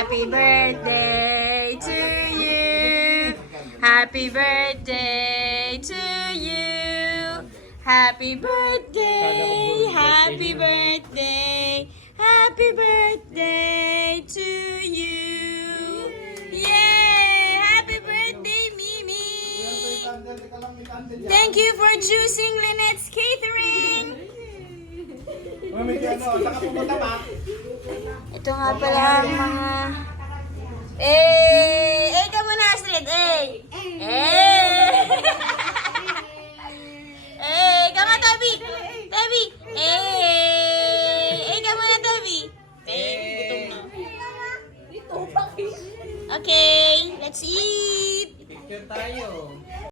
Happy birthday to you. Happy birthday to you. Happy birthday. Happy birthday. Happy birthday to you. Yay! Happy birthday, Mimi. Thank you for choosing Lynette's Catering. Ito nga pala ang mga... ka muna, Astrid! Ka nga, Toby! Toby! Ka muna, Toby! Gutom na. Okay, let's eat! Picture tayo.